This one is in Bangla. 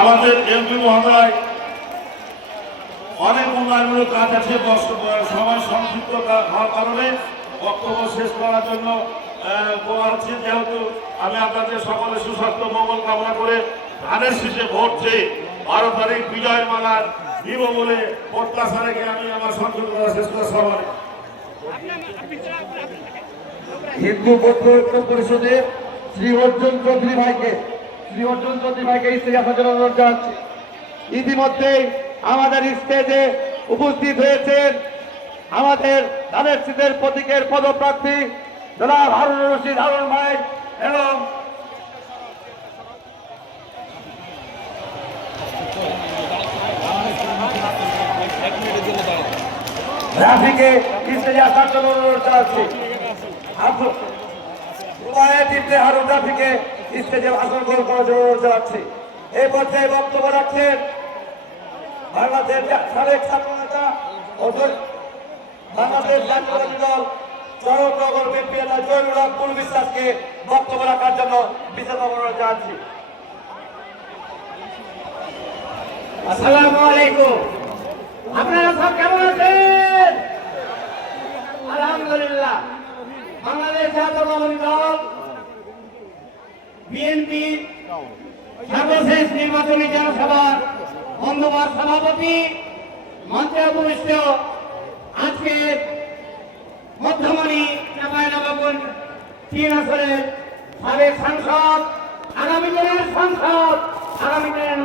আমাদের এমপি মহোদয় অনেক উন্নয়নমূলক কাজ আছে, সময় সংক্ষিপ্ত হওয়ার কারণে বক্তব্য শেষ করার জন্য বলা হচ্ছে। যেহেতু আমি আপনাদের সকলের সুস্বাস্থ্য মঙ্গল কামনা করে ধানের শীষে ভোট চেয়ে 12 তারিখ বিজয় মালা দিব বলে প্রত্যাশা রেখে আমি আমার সংক্ষিপ্ত শেষ করার সময় হিন্দু বৌদ্ধ ঐক্য পরিষদের শ্রী অর্জুন চৌধুরী ভাইকে স্টেজে আসার জন্য অনুরোধ জানাচ্ছি। ইতিমধ্যেই আমাদের স্টেজে উপস্থিত হয়েছেন আমাদের ধানের শীষের প্রতীকের পদপ্রার্থী জনাব হারুন রশিদ হারুন ভাই এবং রাফিকে স্টেজে আসার জন্য অনুরোধ জানাচ্ছি। হারুন রাফিকে স্টেজে আসন গ্রহণ করার জন্য অনুরোধ জানাচ্ছি। এই পর্যায়ে বক্তব্য রাখছেন বাংলাদেশ সাবেক ছাত্র নেতা বাংলাদেশ জাতীয়তাবাদী দল চরকনগর বিএনপি নেতা জয়নুল হক কুল বিশ্বাসকে বক্তব্য রাখার জন্য বিশেষ অনুরোধ জানাচ্ছি। আসসালামু আলাইকুম। আপনারা সব কেমন আছেন? আলহামদুলিল্লাহ। বাংলাদেশ জাতীয়তাবাদী দল বিএনপি সর্বশেষ নির্বাচনী জনসভার বন্ধুবার সভাপতি মঞ্চে উপবিষ্ট আজকে মধ্যমণি চাঁপাইনবাবগঞ্জ 3 আসনের সাবেক সাংসদ, আগামী দিনের সাংসদ, আগামী দিনের